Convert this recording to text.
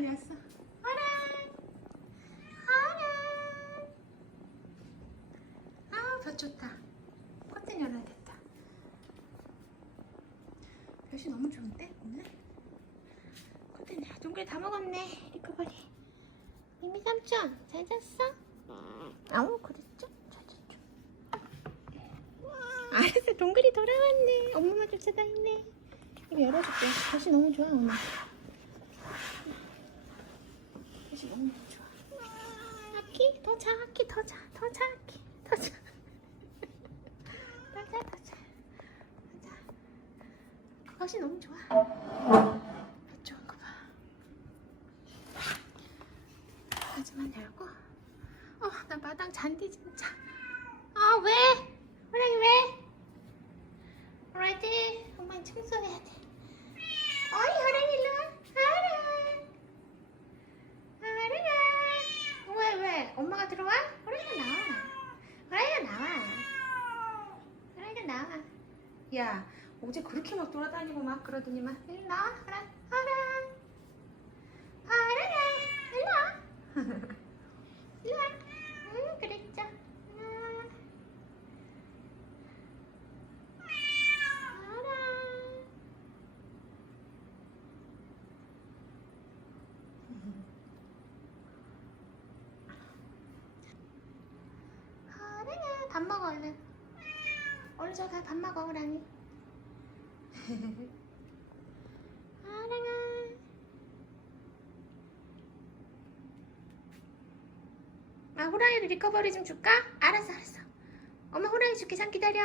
아니었어. 아랑, 아랑. 아, 더 좋다. 커튼 열어야겠다. 볕이 너무 좋은데 오늘? 커튼 야, 동글 다 먹었네. 리커버리. 미미 삼촌 잘 잤어? 음. 아우 그랬죠? 잘 잤죠? 아, 알았어 동글이 돌아왔네 엄마만 쫓아다니네 이거 열어줄게 볕이 너무 좋아 오늘 너무 좋아. 아키 더 자, 아키 더 자, 더 자, 아키 더 자. 더 자, 더 자. 더 자. 볕이 너무 좋아. 볕 좋은 거 봐. 하지만 열고. 어, 나 마당 잔디 진짜. 아 왜? 호랑이 왜? 호랑이 엄마 청소해야 돼. 어이 호랑이 일로 와. 호랑. 호랑아. 왜 왜? 엄마가 들어와? 호랑이가 나와. 호랑이가 나와. 호랑이가 나와. 야 어제 그렇게 막 돌아다니고 막 그러더니만 일로 나와. 호랑. 호랑. 호랑아. 일로 와. 일로 와. 응 그랬죠. 밥 먹어 얼른 얼른 저기 가밥 먹어 호랑이. 호랑아. 아 호랑이도 리커버리 좀 줄까? 알았어 알았어. 엄마 호랑이 줄게. 잠 기다려